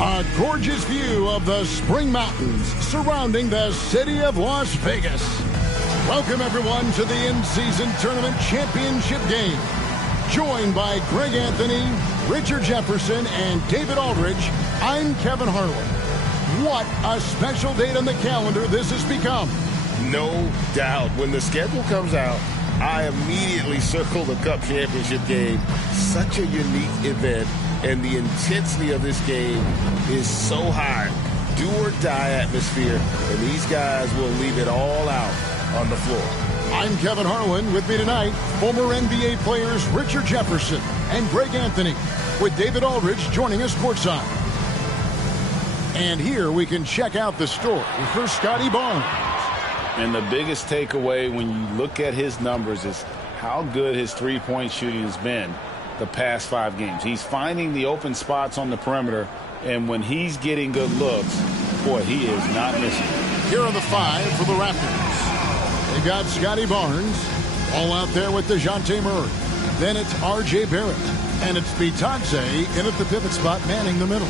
A gorgeous view of the Spring Mountains surrounding the city of Las Vegas. Welcome, everyone, to the in-season tournament championship game. Joined by Greg Anthony, Richard Jefferson, and David Aldridge, I'm Kevin Harlan. What a special date on the calendar this has become. No doubt. When the schedule comes out, I immediately circle the Cup Championship game. Such a unique event, and the intensity of this game is so high. Do or die atmosphere, and these guys will leave it all out on the floor. I'm Kevin Harlan. With me tonight, former NBA players Richard Jefferson and Greg Anthony, with David Aldridge joining us courtside. And here we can check out the story for Scottie Barnes. And the biggest takeaway when you look at his numbers is how good his three-point shooting has been the past 5 games. He's finding the open spots on the perimeter, and when he's getting good looks, boy, he is not missing. Here are the 5 for the Raptors. They got Scottie Barnes, all out there with DeJounte Murray. Then it's R.J. Barrett, and it's Bitadze in at the pivot spot manning the middle.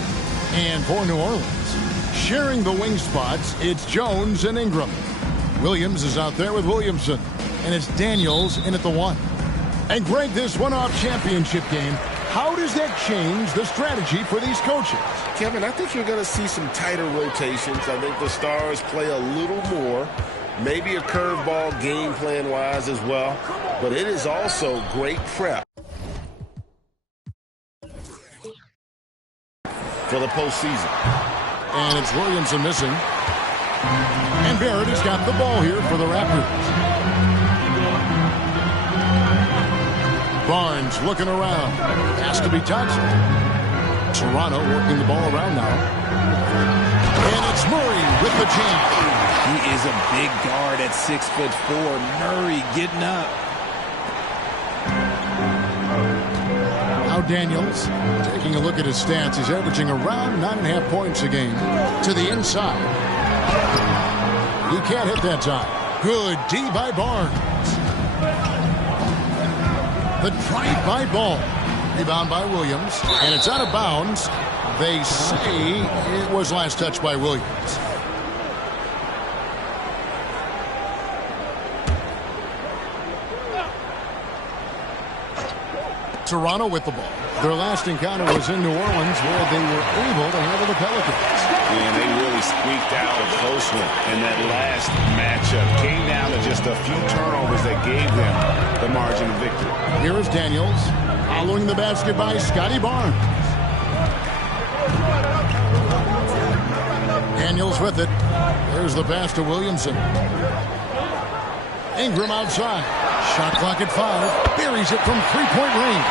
And for New Orleans, sharing the wing spots, it's Jones and Ingram. Williams is out there with Williamson, and it's Daniels in at the 1. And Greg, this one-off championship game, how does that change the strategy for these coaches? Kevin, I think you're going to see some tighter rotations. I think the stars play a little more, maybe a curveball game plan-wise as well, but it is also great prep for the postseason. And it's Williamson missing. And Barrett has got the ball here for the Raptors. Barnes looking around. Has to be touched. Toronto working the ball around now. And it's Murray with the jam. He is a big guard at 6'4". Murray getting up. Now Daniels taking a look at his stats. He's averaging around 9.5 points a game. To the inside. He can't hit that time. Good D by Barnes. The drive by Ball. Rebound by Williams. And it's out of bounds. They say it was last touched by Williams. Toronto with the ball. Their last encounter was in New Orleans, where they were able to handle the Pelicans. And they really squeaked out a close one in that last matchup. Came down to just a few turnovers that gave them the margin of victory. Here is Daniels following the basket by Scottie Barnes. Daniels with it. There's the pass to Williamson. Ingram outside. Shot clock at 5. Buries it from three-point range.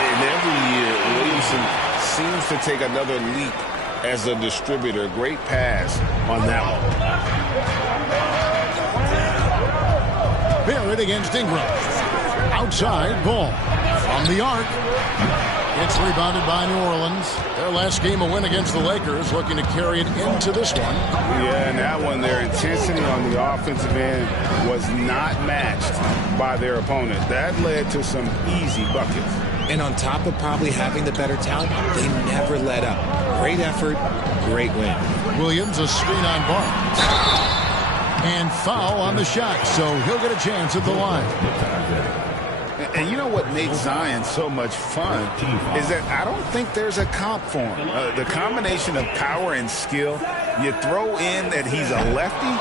And every year, Williamson seems to take another leap as a distributor. Great pass on that one. Barrett against Ingram. Outside, Ball. From the arc. It's rebounded by New Orleans. Their last game, a win against the Lakers, looking to carry it into this one. Yeah, and that one, their intensity on the offensive end was not matched by their opponent. That led to some easy buckets. And on top of probably having the better talent, they never let up. Great effort, great win. Williams, a screen on Barnes. And foul on the shot, so he'll get a chance at the line. And you know what made Zion so much fun is that I don't think there's a comp for him. The combination of power and skill, you throw in that he's a lefty,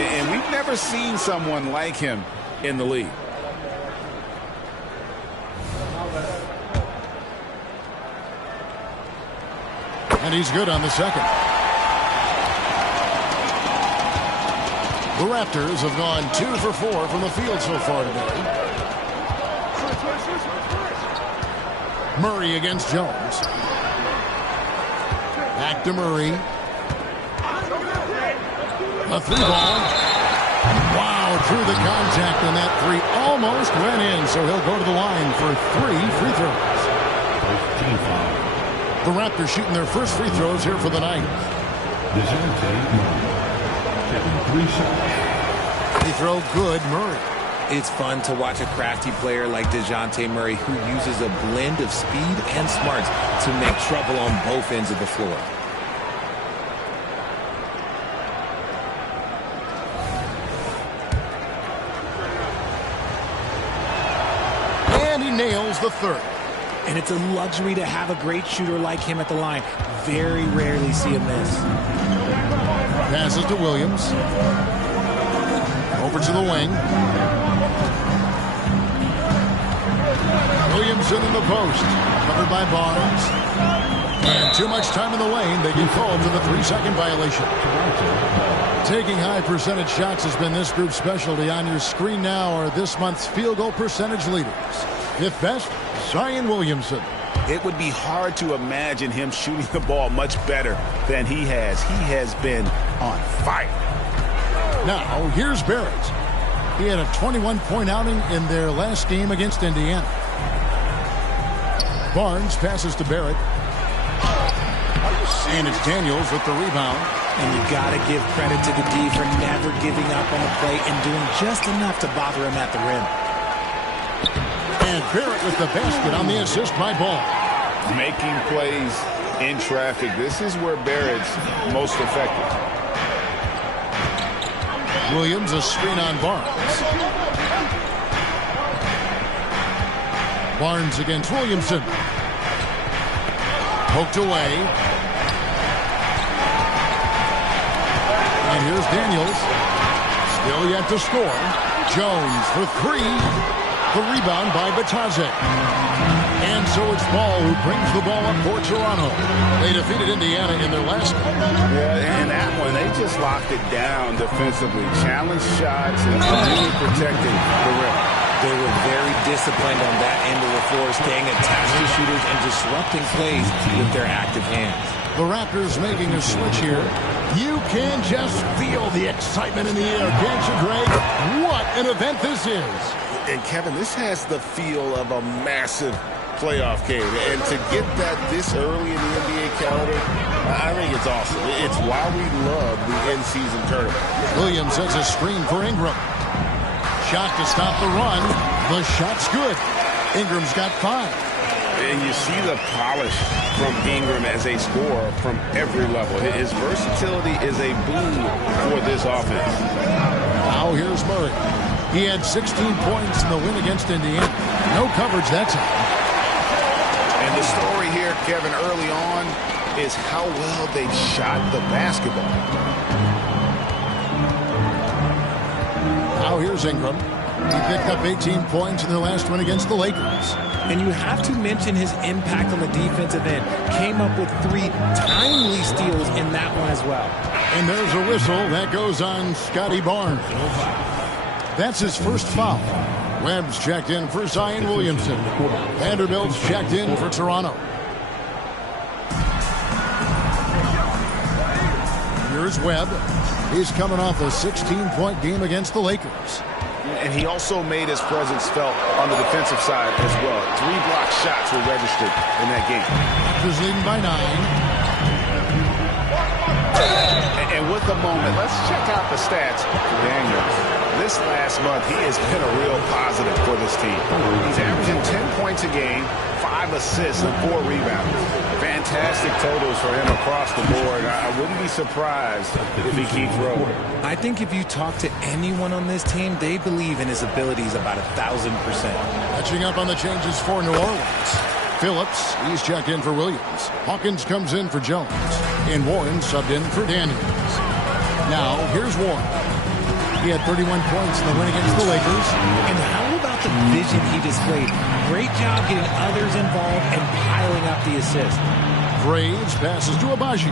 and we've never seen someone like him in the league. And he's good on the second. The Raptors have gone 2 for 4 from the field so far today. Murray against Jones. Back to Murray. A 3-ball. Wow, through the contact, and that 3 almost went in, so he'll go to the line for 3 free throws. The Raptors shooting their first free throws here for the night. Free throw good, Murray. It's fun to watch a crafty player like DeJounte Murray who uses a blend of speed and smarts to make trouble on both ends of the floor. is the third. And it's a luxury to have a great shooter like him at the line. Very rarely see him miss. Passes to Williams. Over to the wing. Williamson in the post. Covered by Barnes. And too much time in the lane. They get called for the 3-second violation. Taking high percentage shots has been this group's specialty. On your screen now are this month's field goal percentage leaders. Fifth best, Zion Williamson. It would be hard to imagine him shooting the ball much better than he has. He has been on fire. Now, here's Barrett. He had a 21-point outing in their last game against Indiana. Barnes passes to Barrett. And it's Daniels with the rebound. And you got to give credit to the D for never giving up on the play and doing just enough to bother him at the rim. And Barrett with the basket on the assist by Ball. Making plays in traffic. This is where Barrett's most effective. Williams a screen on Barnes. Barnes against Williamson. Poked away. And here's Daniels. Still yet to score. Jones for three. The rebound by Batadze. And so it's Ball who brings the ball up for Toronto. They defeated Indiana in their last game. Yeah, and that one, they just locked it down defensively. Challenged shots and really protecting the rim. They were very disciplined on that end of the floor, staying attached to shooters and disrupting plays with their active hands. The Raptors making a switch here. You can just feel the excitement in the air, can't you, Greg? What an event this is. And, Kevin, this has the feel of a massive playoff game. And to get that this early in the NBA calendar, I think it's awesome. It's why we love the in-season tournament. Williams has a screen for Ingram. Shot to stop the run. The shot's good. Ingram's got 5. And you see the polish from Ingram as a scorer from every level. His versatility is a boon for this offense. Now here's Murray. He had 16 points in the win against Indiana. No coverage that time. And the story here, Kevin, early on is how well they shot the basketball. Now here's Ingram. He picked up 18 points in their last win against the Lakers. And you have to mention his impact on the defensive end. Came up with 3 timely steals in that one as well. And there's a whistle that goes on Scotty Barnes. That's his first foul. Webb's checked in for Zion Williamson. Vanderbilt's checked in for Toronto. Here's Webb. He's coming off a 16-point game against the Lakers. And he also made his presence felt on the defensive side as well. 3 block shots were registered in that game. Raptors leading by 9. And with the moment, let's check out the stats for Daniels. This last month, he has been a real positive for this team. He's averaging 10 points a game, 5 assists, and 4 rebounds. Fantastic totals for him across the board. I wouldn't be surprised if he keeps rolling. I think if you talk to anyone on this team, they believe in his abilities about 1,000%. Catching up on the changes for New Orleans. Phillips, he's checked in for Williams. Hawkins comes in for Jones. And Warren subbed in for Daniels. Now, here's Warren. He had 31 points in the win against the Lakers. And how about the vision he displayed? Great job getting others involved and piling up the assist. Graves passes to Abaji.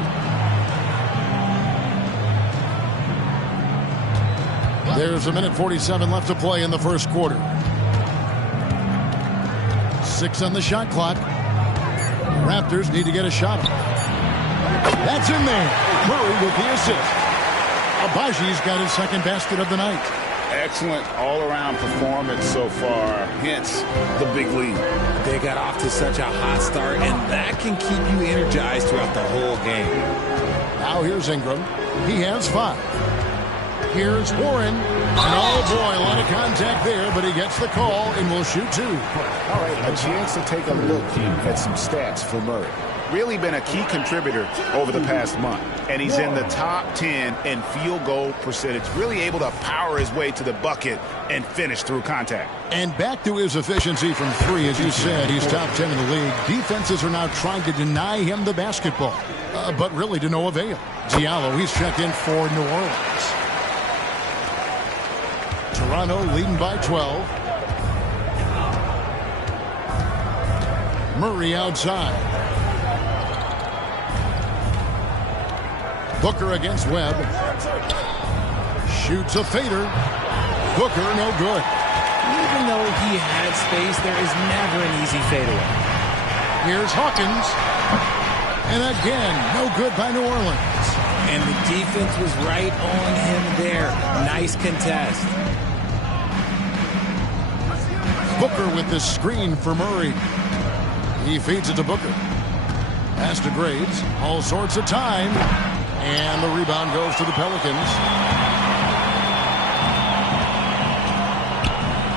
There's 1:47 left to play in the first quarter. 6 on the shot clock. Raptors need to get a shot off. That's in there. Murray with the assist. Abaji's got his second basket of the night. Excellent all-around performance so far, hence the big lead. They got off to such a hot start, and that can keep you energized throughout the whole game. Now here's Ingram. He has 5. Here's Warren. And oh boy, a lot of contact there, but he gets the call and will shoot 2. All right, a chance to take a look at some stats for Murray. really been a key contributor over the past month. And he's in the top 10 in field goal percentage, really able to power his way to the bucket and finish through contact. And back to his efficiency from three. As you said, he's top 10 in the league. Defenses are now trying to deny him the basketball, but really to no avail. Diallo, he's checked in for New Orleans. Toronto leading by 12. Murray outside. Booker against Webb. Shoots a fader. Booker no good. Even though he had space, there is never an easy fadeaway. Here's Hawkins. And again, no good by New Orleans. And the defense was right on him there. Nice contest. Booker with the screen for Murray. He feeds it to Booker. Pass to Graves. All sorts of time. And the rebound goes to the Pelicans.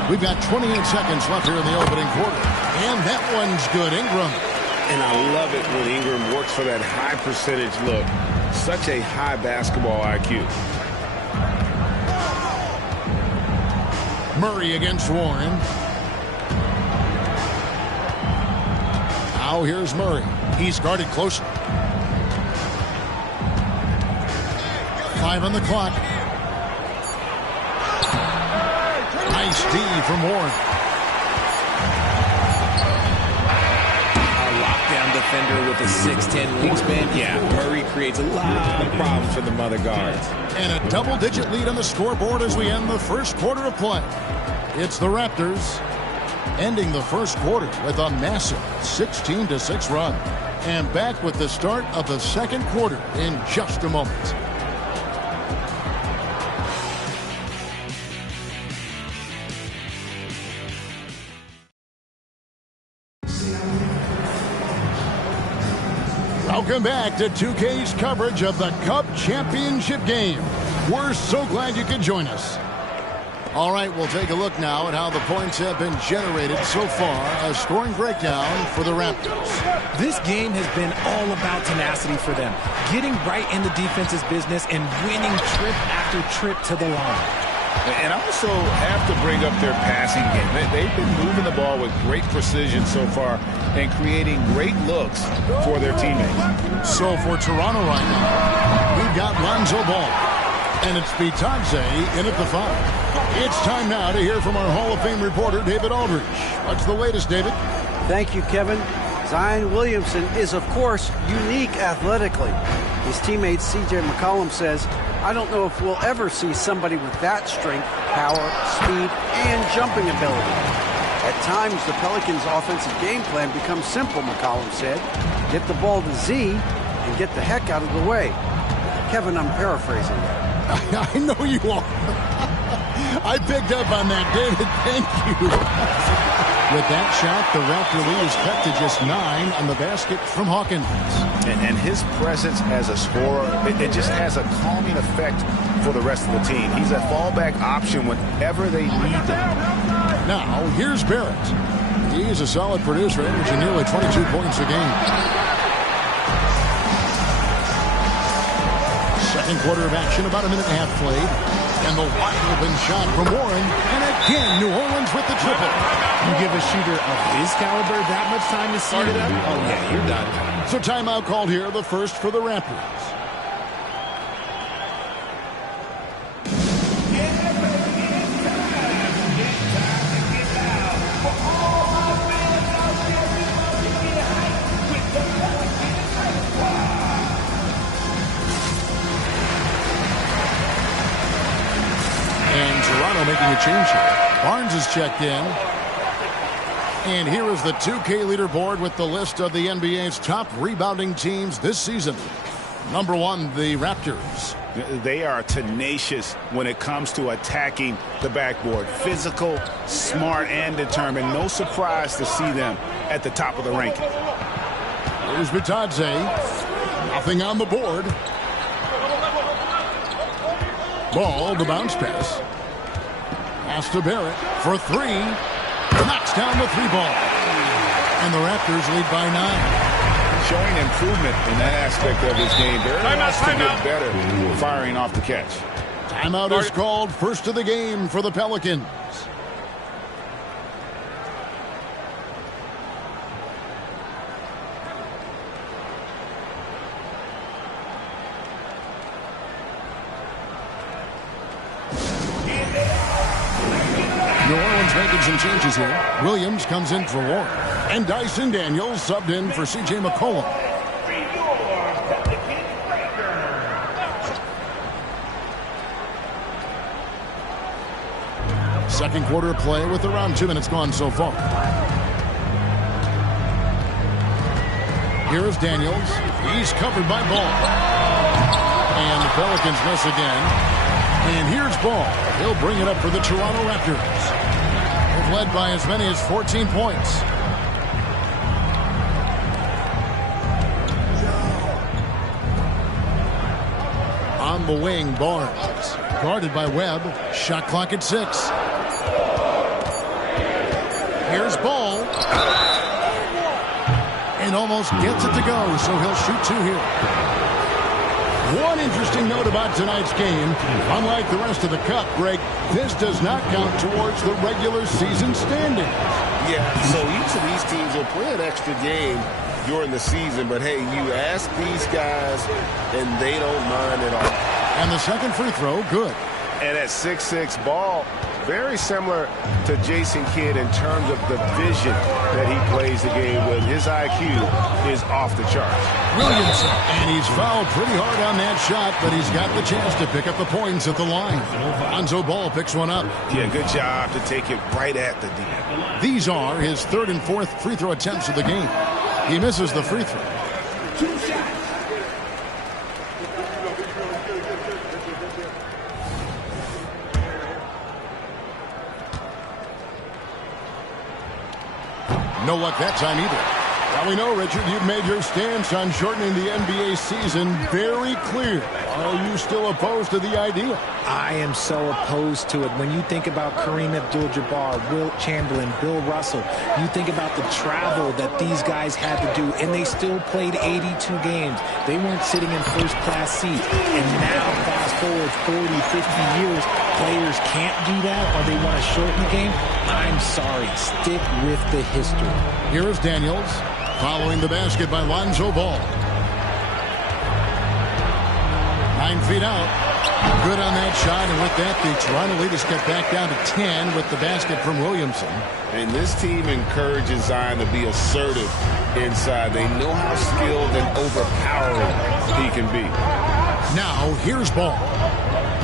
We've got 28 seconds left here in the opening quarter. And that one's good. Ingram. And I love it when Ingram works for that high percentage look. Such a high basketball IQ. Murray against Warren. Now here's Murray. He's guarded closely. 5 on the clock. Nice D from Warren. A lockdown defender with a 6'10 wingspan. Yeah, Murray creates a lot of problems for the mother guards. And a double-digit lead on the scoreboard as we end the first quarter of play. It's the Raptors ending the first quarter with a massive 16-6 run. And back with the start of the second quarter in just a moment. Welcome back to 2K's coverage of the Cup Championship game. We're so glad you could join us. All right, we'll take a look now at how the points have been generated so far. A scoring breakdown for the Raptors. This game has been all about tenacity for them. Getting right in the defense's business and winning trip after trip to the line. And I also have to bring up their passing game. They've been moving the ball with great precision so far and creating great looks for their teammates. So for Toronto right now, we've got Lonzo Ball. And it's Bitadze in at the 5. It's time now to hear from our Hall of Fame reporter, David Aldridge. What's the latest, David? Thank you, Kevin. Zion Williamson is, of course, unique athletically. His teammate C.J. McCollum says, I don't know if we'll ever see somebody with that strength, power, speed, and jumping ability. At times, the Pelicans' offensive game plan becomes simple, McCollum said. Get the ball to Z and get the heck out of the way. Kevin, I'm paraphrasing that. I know you are. I picked up on that, David. Thank you. With that shot, the Raptor lead is cut to just 9 on the basket from Hawkins. And his presence as a scorer, it just has a calming effect for the rest of the team. He's a fallback option whenever they need them. Now, here's Barrett. He's a solid producer, averaging nearly 22 points a game. Second quarter of action, about a minute and a half played. And the wide open shot from Warren. And again, New Orleans with the triple. You give a shooter of his caliber that much time to set it up? Oh, yeah, you're done. So timeout called here, the first for the Raptors. And Toronto making a change here. Barnes is checked in. And here is the 2K leaderboard with the list of the NBA's top rebounding teams this season. Number 1, the Raptors. They are tenacious when it comes to attacking the backboard. Physical, smart, and determined. No surprise to see them at the top of the ranking. Here's Bitadze. Nothing on the board. Ball, the bounce pass. Pass to Barrett for 3. Knocks down the 3 ball. And the Raptors lead by 9. showing improvement in that aspect of his game. Barrett wants to get better firing off the catch. Timeout is called, first of the game for the Pelicans. New Orleans making some changes here. Williams comes in for Warren. And Dyson Daniels subbed in for C.J. McCollum. Second quarter of play with around 2 minutes gone so far. Here's Daniels. He's covered by Ball. And the Pelicans miss again. And here's Ball. He'll bring it up for the Toronto Raptors. They've led by as many as 14 points. On the wing, Barnes. Guarded by Webb. Shot clock at 6. Here's Ball. And almost gets it to go, so he'll shoot 2 here. One interesting note about tonight's game, unlike the rest of the Cup, Greg, this does not count towards the regular season standings. Yeah, so each of these teams will play an extra game during the season, but hey, you ask these guys, and they don't mind at all. And the second free throw, good. And at 6'6", Ball, very similar to Jason Kidd in terms of the vision that he plays the game with. His IQ is off the charts. Williamson, and he's fouled pretty hard on that shot, but he's got the chance to pick up the points at the line. Lonzo Ball picks one up. Yeah, good job to take it right at the D. These are his third and fourth free throw attempts of the game. He misses the free throw. No luck that time either. Now we know, Richard, you've made your stance on shortening the NBA season very clear. Are you still opposed to the idea? I am so opposed to it. When you think about Kareem Abdul-Jabbar, Wilt Chamberlain, Bill Russell, you think about the travel that these guys had to do, and they still played 82 games. They weren't sitting in first-class seats. And now, fast forward 40, 50 years, players can't do that, or they want to shorten the game. I'm sorry. Stick with the history. Here is Daniels. Following the basket by Lonzo Ball. 9 feet out. Good on that shot, and with that, the Toronto lead has cut back down to 10 with the basket from Williamson. And this team encourages Zion to be assertive inside. They know how skilled and overpowering he can be. Now, here's Ball.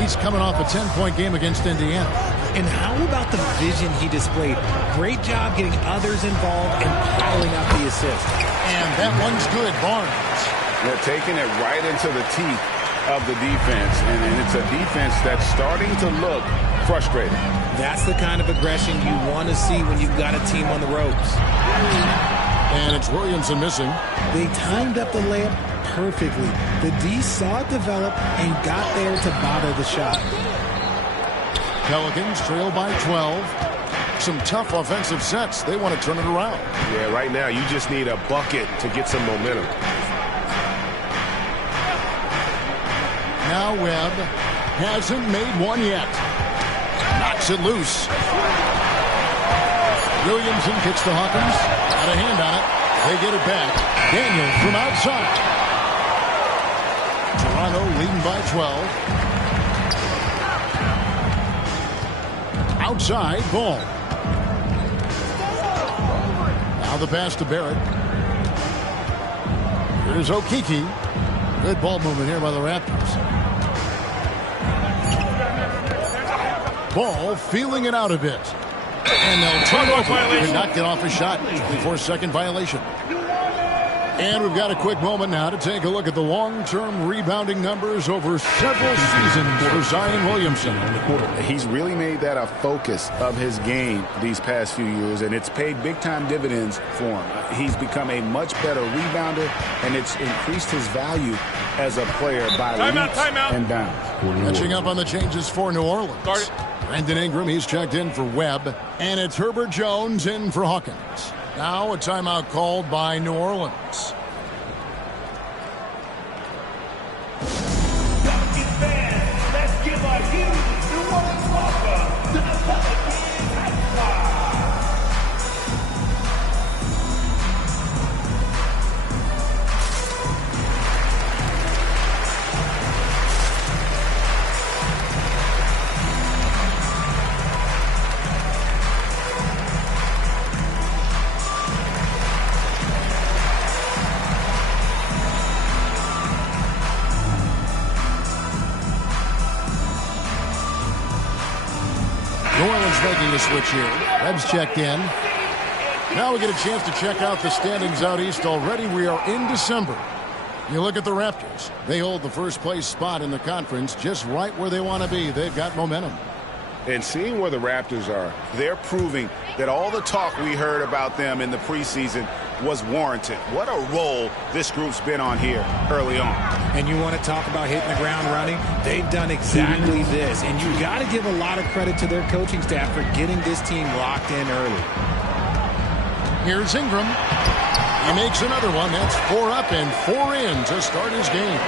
He's coming off a 10-point game against Indiana. And how about the vision he displayed? Great job getting others involved and piling up the assist. And that one's good, Barnes. They're taking it right into the teeth of the defense, and it's a defense that's starting to look frustrated. That's the kind of aggression you want to see when you've got a team on the ropes. And it's Williamson missing. They timed up the layup perfectly. The D saw it develop and got there to bother the shot. Pelicans trail by 12. Some tough offensive sets. They want to turn it around. Yeah, right now you just need a bucket to get some momentum. Now Webb hasn't made one yet. Knocks it loose. Williamson kicks to Hawkins. Got a hand on it. They get it back. Daniels from outside. Toronto leading by 12. Outside, Ball. Now the pass to Barrett. Here's Okeke. Good ball movement here by the Raptors. Ball feeling it out a bit. And they'll turn over. Could not get off a shot before second violation. And we've got a quick moment now to take a look at the long-term rebounding numbers over several seasons for Zion Williamson. He's really made that a focus of his game these past few years, and it's paid big-time dividends for him. He's become a much better rebounder, and it's increased his value as a player by leaps and bounds. Catching up on the changes for New Orleans. Brandon Ingram, he's checked in for Webb, and it's Herbert Jones in for Hawkins. Now a timeout called by New Orleans. New Orleans making a switch here. Webb's checked in. Now we get a chance to check out the standings out east already. We are in December. You look at the Raptors. They hold the first place spot in the conference just right where they want to be. They've got momentum. And seeing where the Raptors are, they're proving that all the talk we heard about them in the preseason was warranted. What a role this group's been on here early on. And you want to talk about hitting the ground running? They've done exactly this. And you got to give a lot of credit to their coaching staff for getting this team locked in early. Here's Ingram. He makes another one. That's 4 up and 4 in to start his game.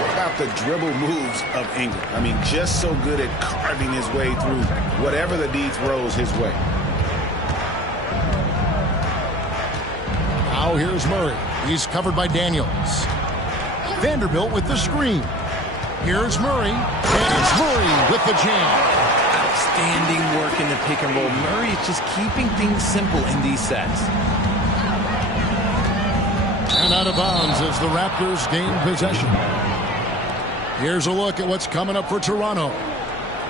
What about the dribble moves of Ingram? I mean, just so good at carving his way through whatever the D throws his way. Now here's Murray. He's covered by Daniels. Vanderbilt with the screen. Here's Murray. And it's Murray with the jam. Outstanding work in the pick and roll. Murray is just keeping things simple in these sets. And out of bounds as the Raptors gain possession. Here's a look at what's coming up for Toronto.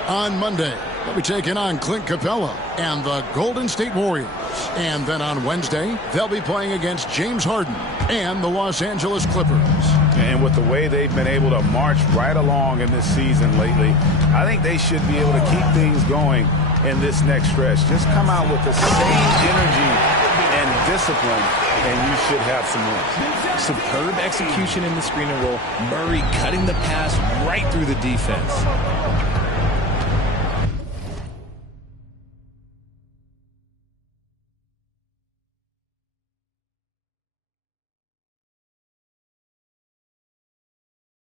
On Monday, they'll be taking on Clint Capella and the Golden State Warriors. And then on Wednesday, they'll be playing against James Harden and the Los Angeles Clippers. And with the way they've been able to march right along in this season lately, I think they should be able to keep things going in this next stretch. Just come out with the same energy and discipline, and you should have some wins. Superb execution in the screen and roll. Murray cutting the pass right through the defense.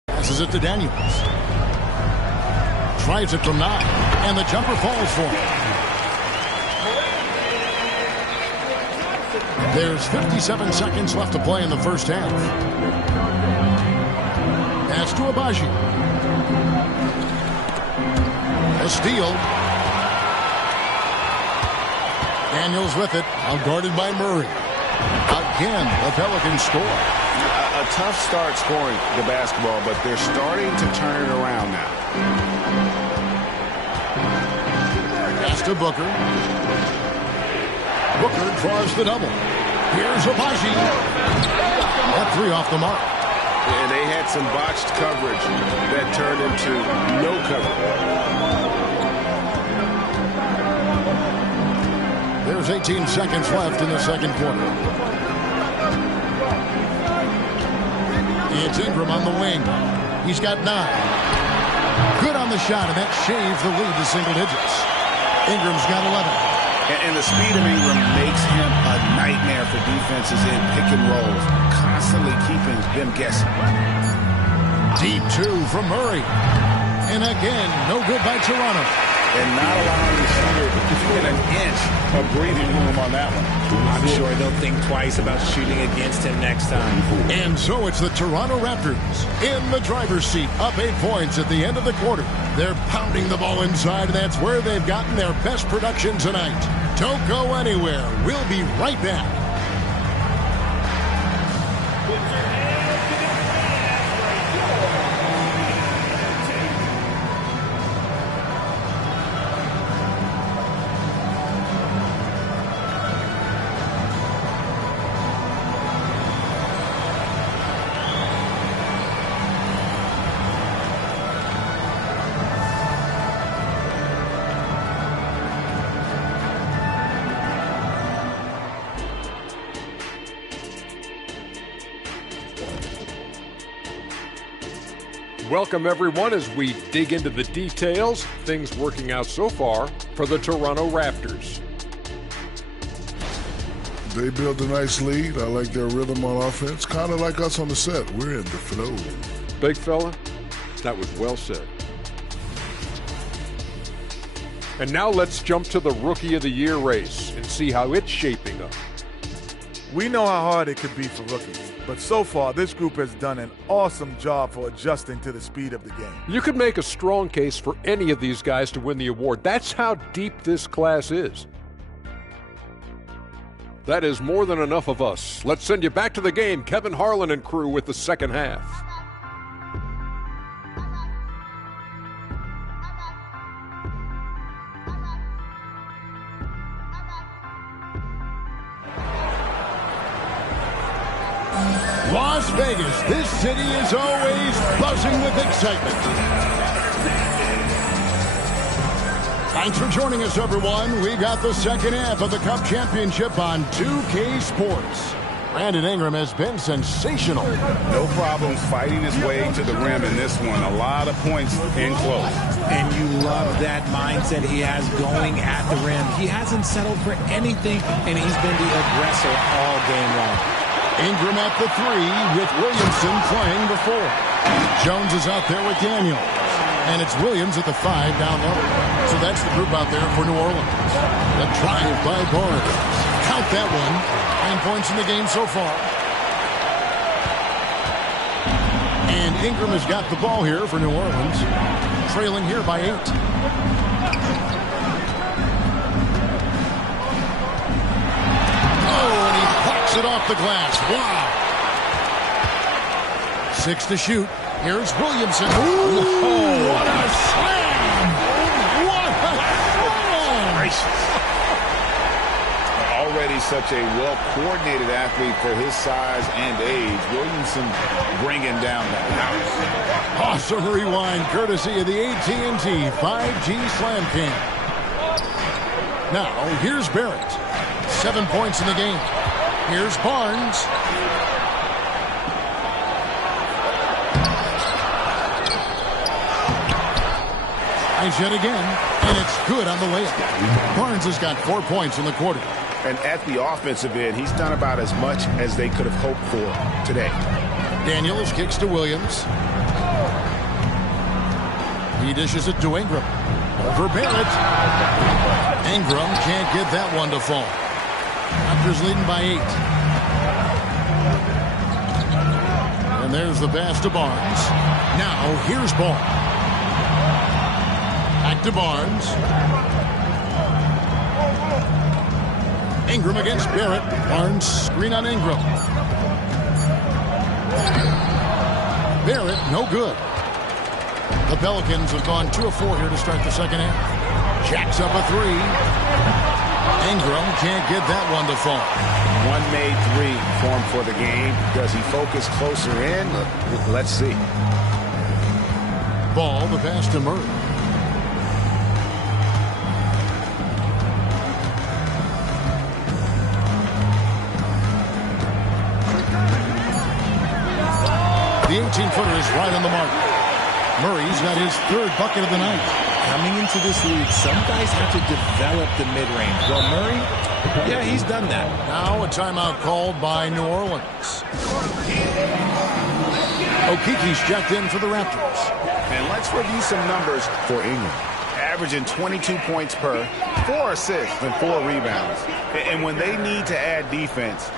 Passes it to Daniels. Tries it from 9, and the jumper falls for him. There's 57 seconds left to play in the first half. Pass to Abaji. A steal. Daniels with it, outguarded by Murray. Again, the Pelicans score. A tough start scoring the basketball, but they're starting to turn it around now. Pass to Booker. Booker draws the double. Here's Abaji. That 3 off the mark. And they had some botched coverage that turned into no coverage. There's 18 seconds left in the second quarter. It's Ingram on the wing. He's got 9. Good on the shot, and that shaves the lead to single digits. Ingram's got 11. And the speed of Ingram makes him a nightmare for defenses in pick and rolls, constantly keeping them guessing. Deep 2 from Murray. And again, no good by Toronto. And not allowing the shooter to get an inch of breathing room on that one. I'm sure they'll think twice about shooting against him next time. And so it's the Toronto Raptors in the driver's seat, up 8 points at the end of the quarter. They're pounding the ball inside, and that's where they've gotten their best production tonight. Don't go anywhere. We'll be right back. Welcome, everyone, as we dig into the details. Things working out so far for the Toronto Raptors. They built a nice lead. I like their rhythm on offense. Kind of like us on the set. We're in the flow. Big fella, that was well said. And now let's jump to the Rookie of the Year race and see how it's shaping up. We know how hard it could be for rookies, but so far this group has done an awesome job for adjusting to the speed of the game. You could make a strong case for any of these guys to win the award. That's how deep this class is. That is more than enough of us. Let's send you back to the game. Kevin Harlan and crew with the second half. Las Vegas, this city is always buzzing with excitement. Thanks for joining us, everyone. We got the second half of the Cup Championship on 2K Sports. Brandon Ingram has been sensational. No problem fighting his way to the rim in this one. A lot of points in close. And you love that mindset he has going at the rim. He hasn't settled for anything, and he's been the aggressor all game long. Ingram at the 3 with Williamson playing the 4. Jones is out there with Daniels. And it's Williams at the 5 down low. So that's the group out there for New Orleans. The drive by Barnes. Count that one. 9 points in the game so far. And Ingram has got the ball here for New Orleans. Trailing here by 8. It off the glass. Wow. 6 to shoot. Here's Williamson. Ooh, what a slam! What a slam! Already such a well-coordinated athlete for his size and age. Williamson bringing down the house. Awesome rewind courtesy of the AT&T 5G Slam Cam. Now, here's Barrett. 7 points in the game. Here's Barnes. Tries yet again, and it's good on the layup. Barnes has got 4 points in the quarter. And at the offensive end, he's done about as much as they could have hoped for today. Daniels kicks to Williams. He dishes it to Ingram. Over Barrett. Ingram can't get that one to fall. Raptors leading by 8. And there's the pass to Barnes. Now here's Ball. Back to Barnes. Ingram against Barrett. Barnes screen on Ingram. Barrett, no good. The Pelicans have gone 2 of 4 here to start the second half. Jacks up a 3. Ingram can't get that one to fall. One made 3 for him for the game. Does he focus closer in? Let's see. Ball, the pass to Murray. The 18-footer is right on the mark. Murray's got his 3rd bucket of the night. Coming into this league, some guys have to develop the mid-range. Well, Murray, yeah, he's done that. Now a timeout called by New Orleans. Okiki's checked in for the Raptors. And let's review some numbers for Ingram. Averaging 22 points per, 4 assists, and 4 rebounds. And when they need to add defense,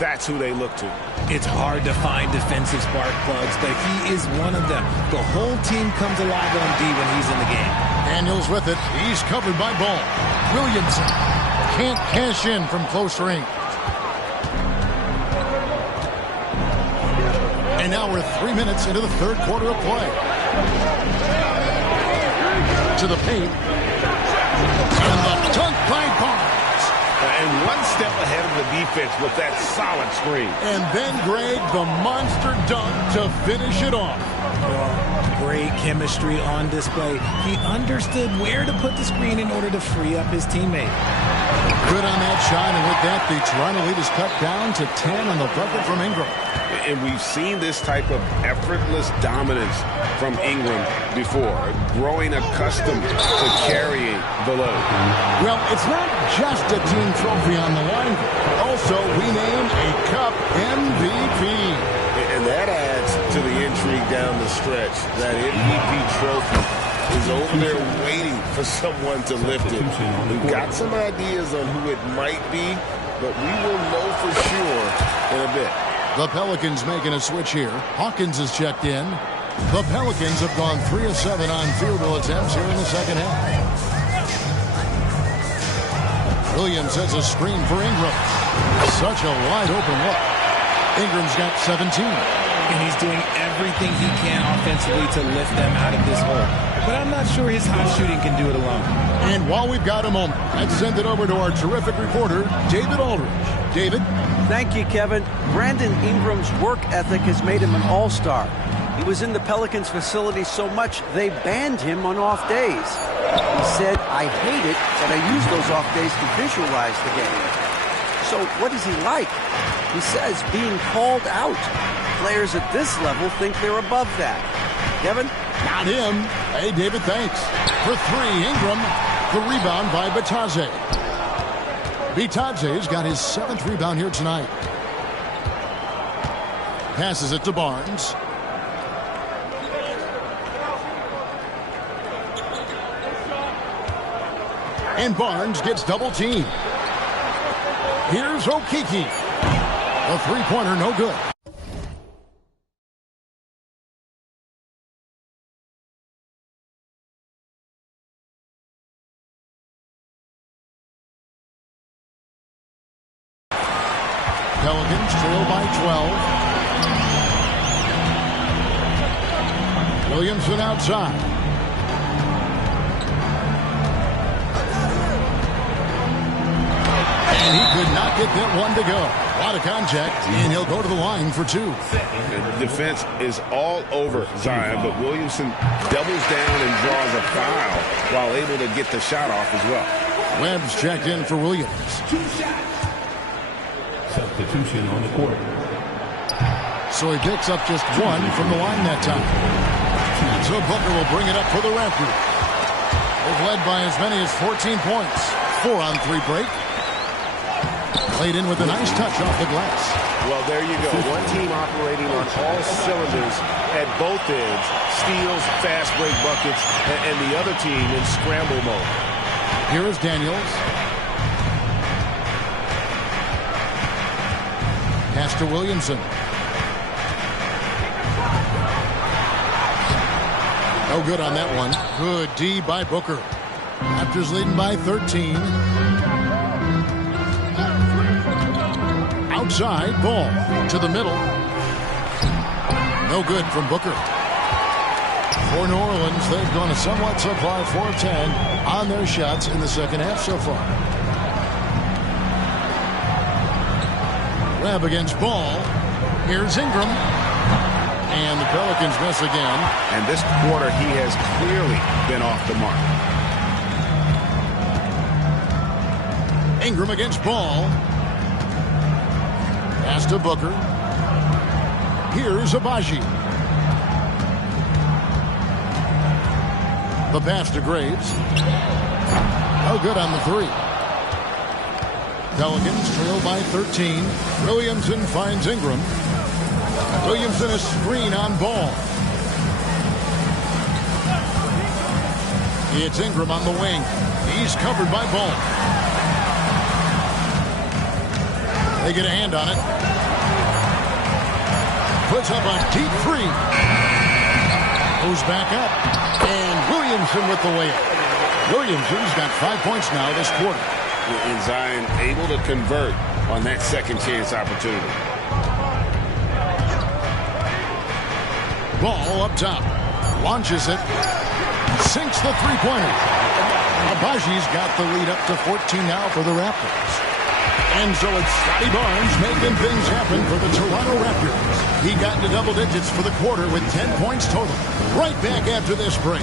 that's who they look to. It's hard to find defensive spark plugs, but he is one of them. The whole team comes alive on D when he's in the game. Daniels with it. He's covered by Ball. Williamson can't cash in from close range. And now we're 3 minutes into the 3rd quarter of play. To the paint. And the dunk by Barnes. And one step ahead of the defense with that solid screen. And then, Greg, the monster dunk to finish it off. Great chemistry on display. He understood where to put the screen in order to free up his teammate. Good on that shot, and with that, the Toronto lead is cut down to 10 on the bucket from Ingram. And we've seen this type of effortless dominance from Ingram before, growing accustomed to carrying the load. Well, it's not just a team trophy on the line. Also, we name a Cup MVP. And that adds to the intrigue down the stretch. That MVP trophy is over there waiting for someone to lift it. We've got some ideas on who it might be, but we will know for sure in a bit. The Pelicans making a switch here. Hawkins is checked in. The Pelicans have gone 3 of 7 on field goal attempts here in the second half. Williams has a screen for Ingram. Such a wide open look. Ingram's got 17. And he's doing everything he can offensively to lift them out of this hole. But I'm not sure his hot shooting can do it alone. And while we've got a moment, let's send it over to our terrific reporter, David Aldridge. David? Thank you, Kevin. Brandon Ingram's work ethic has made him an all-star. He was in the Pelicans facility so much they banned him on off days. He said, "I hate it, but I use those off days to visualize the game." So what is he like? He says being called out. Players at this level think they're above that. Kevin? Not him. Hey, David, thanks. For 3, Ingram. The rebound by Bitadze. Bitadze's got his 7th rebound here tonight. Passes it to Barnes. And Barnes gets double-teamed. Here's Okeke. The three-pointer, no good. Pelicans trail by 12. Williamson outside. And he could not get that one to go. A lot of contact, and he'll go to the line for 2. The defense is all over Zion, but Williamson doubles down and draws a foul while able to get the shot off as well. Webb's checked in for Williams. Substitution on the court. So he picks up just 1 from the line that time. And so Booker will bring it up for the Raptors. They've led by as many as 14 points. 4-on-3 break. Played in with a nice touch off the glass. Well, there you go. One team operating on all cylinders at both ends. Steals, fast break buckets, and the other team in scramble mode. Here is Daniels. Pass to Williamson. No good on that one. Good D by Booker. Raptors leading by 13. Outside, ball to the middle. No good from Booker. For New Orleans, they've gone a somewhat subpar 4 of 10 on their shots in the second half so far. Webb against Ball. Here's Ingram. And the Pelicans miss again. And this quarter, he has clearly been off the mark. Ingram against Ball. Pass to Booker. Here's Abaji. The pass to Graves. No good on the 3. Pelicans trail by 13. Williamson finds Ingram. Williamson a screen on Ball. It's Ingram on the wing. He's covered by Ball. They get a hand on it. Puts up a deep 3. Goes back up. And Williamson with the layup. Williamson's got 5 points now this quarter. And Zion able to convert on that second chance opportunity. Ball up top. Launches it. Sinks the three-pointer. Abaji's got the lead up to 14 now for the Raptors. And so it's Scotty Barnes making things happen for the Toronto Raptors. He got into double digits for the quarter with 10 points total. Right back after this break.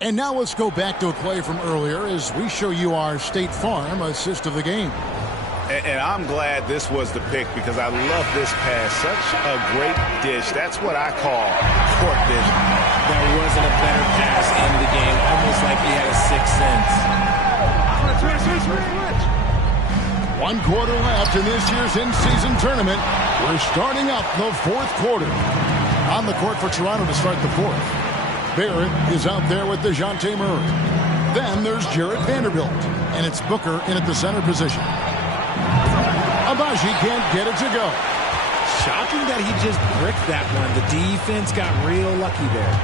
And now let's go back to a play from earlier as we show you our State Farm assist of the game. And I'm glad this was the pick because I love this pass. Such a great dish. That's what I call court vision. There wasn't a better pass in the game. Almost like he had a sixth sense. 1 quarter left in this year's in-season tournament. We're starting up the 4th quarter. On the court for Toronto to start the 4th. Barrett is out there with DeJounte Murray. Then there's Jarred Vanderbilt. And it's Booker in at the center position. Agbaji can't get it to go. Shocking that he just bricked that one. The defense got real lucky there.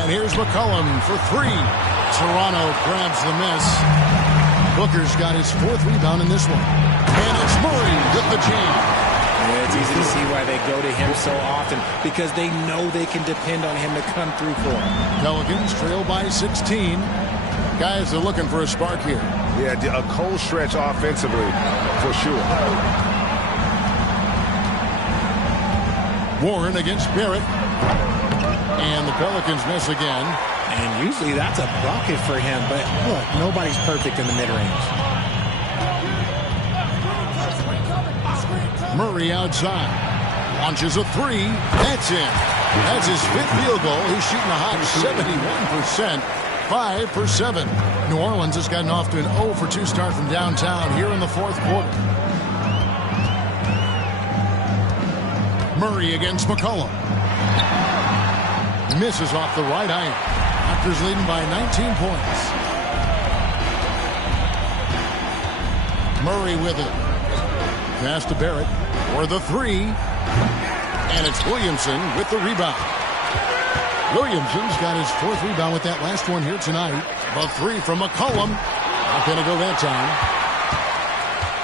And here's McCollum for 3. Toronto grabs the miss. Booker's got his 4th rebound in this one. And it's Murray with the jam. Yeah, it's easy to see why they go to him so often, because they know they can depend on him to come through for them. Pelicans trail by 16. Guys are looking for a spark here. Yeah, a cold stretch offensively, for sure. Warren against Barrett. And the Pelicans miss again. And usually that's a bucket for him, but look, nobody's perfect in the mid-range. Murray outside. Launches a 3. That's in. That's his 5th field goal. He's shooting a hot 71%. 5 for 7. New Orleans has gotten off to an 0 for 2 start from downtown here in the 4th quarter. Murray against McCollum. Misses off the right iron. Raptors leading by 19 points. Murray with it. Pass to Barrett for the 3. And it's Williamson with the rebound. Williamson's got his 4th rebound with that last one here tonight. A 3 from McCollum. Not going to go that time.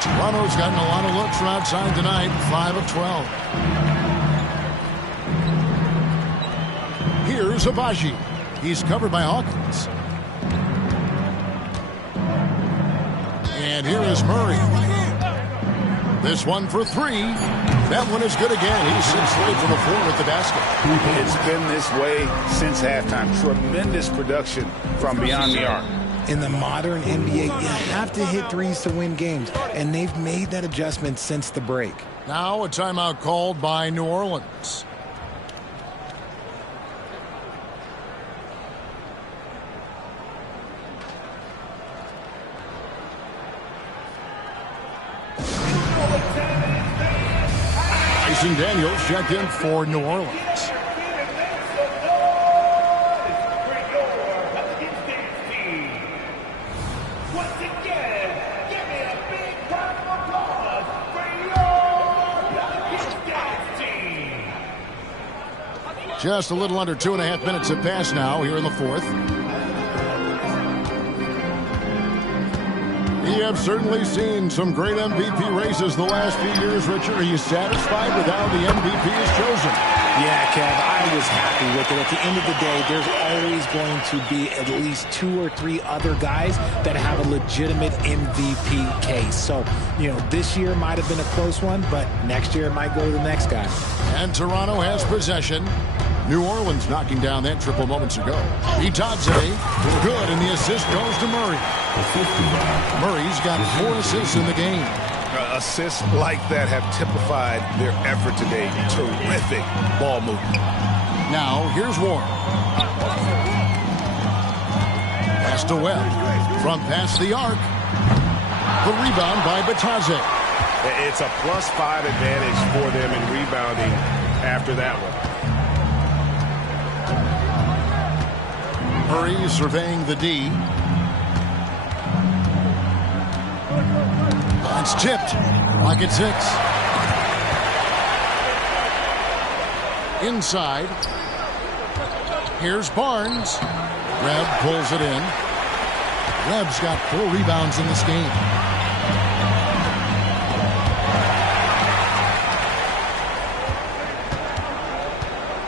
Toronto's gotten a lot of looks from outside tonight. 5 of 12. Here's Agbaji. He's covered by Hawkins. And here is Murray. This one for 3. That one is good again. He's 6 straight from the floor with the basket. It's been this way since halftime. Tremendous production from beyond the arc. In the modern NBA, you have to hit threes to win games, and they've made that adjustment since the break. Now a timeout called by New Orleans. Dyson Daniels checked in for New Orleans. Just a little under 2.5 minutes have passed now here in the 4th. We have certainly seen some great MVP races the last few years. Richard, are you satisfied with how the MVP is chosen? Yeah, Kev, I was happy with it. At the end of the day, there's always going to be at least 2 or 3 other guys that have a legitimate MVP case. So, this year might have been a close one, but next year it might go to the next guy. And Toronto has possession. New Orleans knocking down that triple moments ago. Itadze, good, and the assist goes to Murray. Murray's got 4 assists in the game. Assists like that have typified their effort today. Terrific ball movement. Now, here's Warren. Pass to Webb. From past the arc. The rebound by Bitadze. It's a +5 advantage for them in rebounding after that one. Murray surveying the D. It's tipped. Rocket 6. Inside. Here's Barnes. Webb pulls it in. Webb's got 4 rebounds in this game.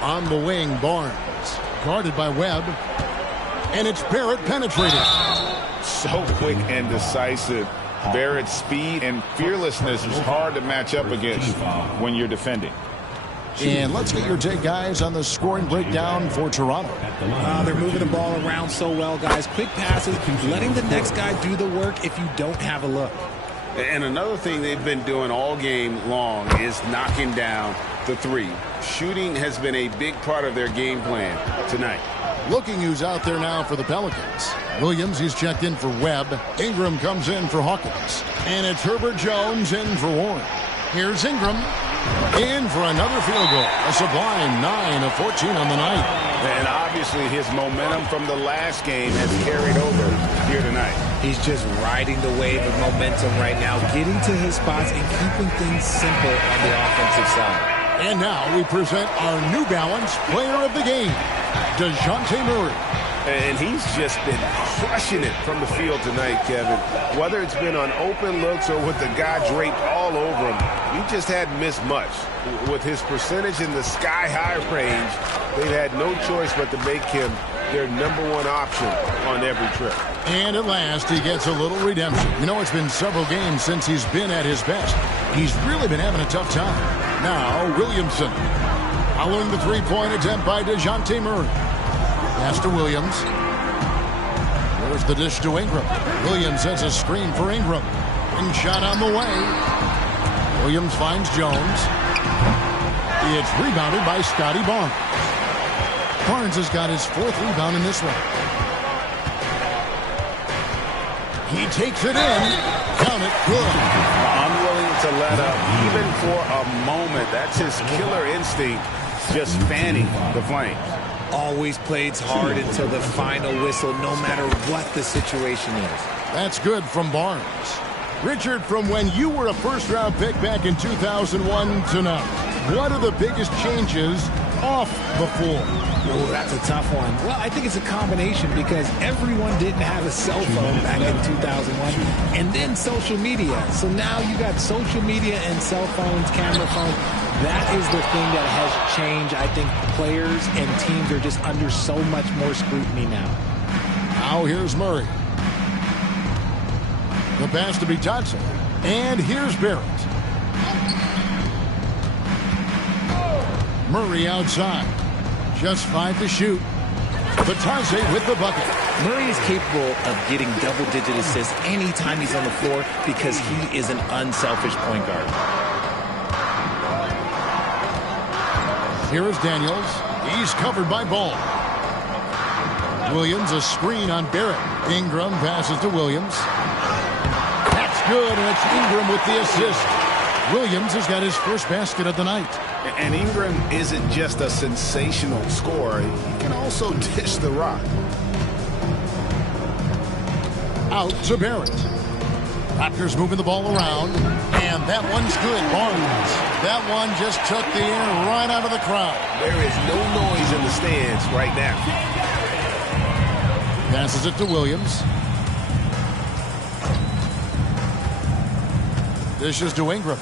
On the wing, Barnes. Guarded by Webb. And it's Barrett penetrating. So quick and decisive. Barrett's speed and fearlessness is hard to match up against when you're defending. And let's get your take, guys, on the scoring breakdown for Toronto. They're moving the ball around so well, guys. Quick passes, letting the next guy do the work if you don't have a look. And another thing they've been doing all game long is knocking down the three. Shooting has been a big part of their game plan tonight. Looking who's out there now for the Pelicans. Williams, he's checked in for Webb. Ingram comes in for Hawkins. And it's Herbert Jones in for Warren. Here's Ingram. In for another field goal. A sublime 9 of 14 on the night. And obviously his momentum from the last game has carried over here tonight. He's just riding the wave of momentum right now, getting to his spots and keeping things simple on the offensive side. And now we present our New Balance Player of the Game, DeJounte Murray. And he's just been crushing it from the field tonight, Kevin. Whether it's been on open looks or with the guy draped all over him, he just hadn't missed much. With his percentage in the sky-high range, they've had no choice but to make him their #1 option on every trip. And at last, he gets a little redemption. You know, it's been several games since he's been at his best. He's really been having a tough time. Now, Williamson. Following the three-point attempt by DeJounte Murray. Pass to Williams. There's the dish to Ingram. Williams has a screen for Ingram. And shot on the way. Williams finds Jones. It's rebounded by Scotty Barnes. Barnes has got his 4th rebound in this one. He takes it in. Count it. Good. Unwilling to let up even for a moment. That's his killer instinct, just fanning the flames. Always plays hard until the final whistle, no matter what the situation is. That's good from Barnes. Richard, from when you were a first-round pick back in 2001 to now, what are the biggest changes off the floor? Oh, that's a tough one. Well, I think it's a combination because everyone didn't have a cell phone back in 2001, and then social media. So now you got social media and cell phones, camera phones. That is the thing that has changed. I think players and teams are just under so much more scrutiny now. Now here's Murray. The pass to Bitadze. And here's Barrett. Murray outside. Just 5 to shoot. Bitadze with the bucket. Murray is capable of getting double-digit assists anytime he's on the floor because he is an unselfish point guard. Here is Daniels. He's covered by Ball. Williams, a screen on Barrett. Ingram passes to Williams. That's good, and it's Ingram with the assist. Williams has got his first basket of the night. And Ingram isn't just a sensational scorer. He can also dish the rock. Out to Barrett. Raptors moving the ball around. And that one's good. Barnes. That one just took the air right out of the crowd. There is no noise in the stands right now. Passes it to Williams. Dishes to Ingram.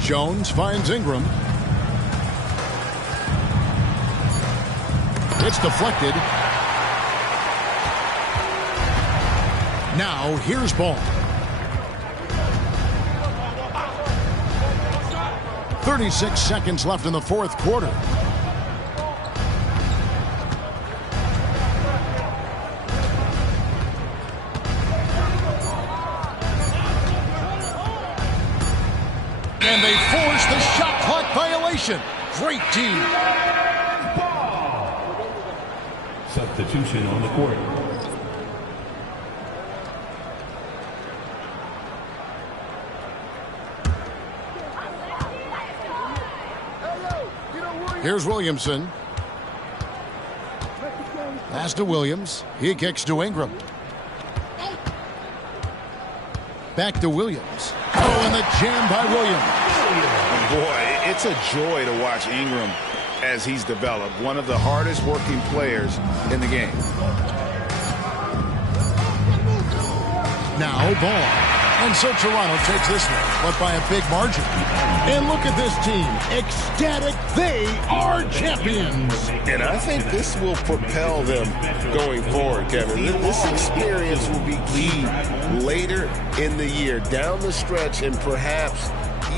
Jones finds Ingram. It's deflected. Now here's Ball. 36 seconds left in the fourth quarter. And they force the shot clock violation. Great team. Substitution on the court. Here's Williamson. Pass to Williams. He kicks to Ingram. Back to Williams. Oh, and the jam by Williams. Boy, it's a joy to watch Ingram as he's developed. One of the hardest working players in the game. Now Ball. And so Toronto takes this one, but by a big margin. And look at this team. Ecstatic. They are champions. And I think this will propel them going forward, Kevin. This experience will be key later in the year, down the stretch, and perhaps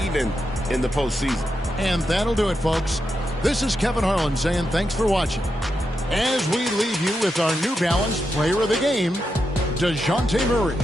even in the postseason. And that'll do it, folks. This is Kevin Harlan saying thanks for watching. As we leave you with our New Balance Player of the Game, DeJounte Murray.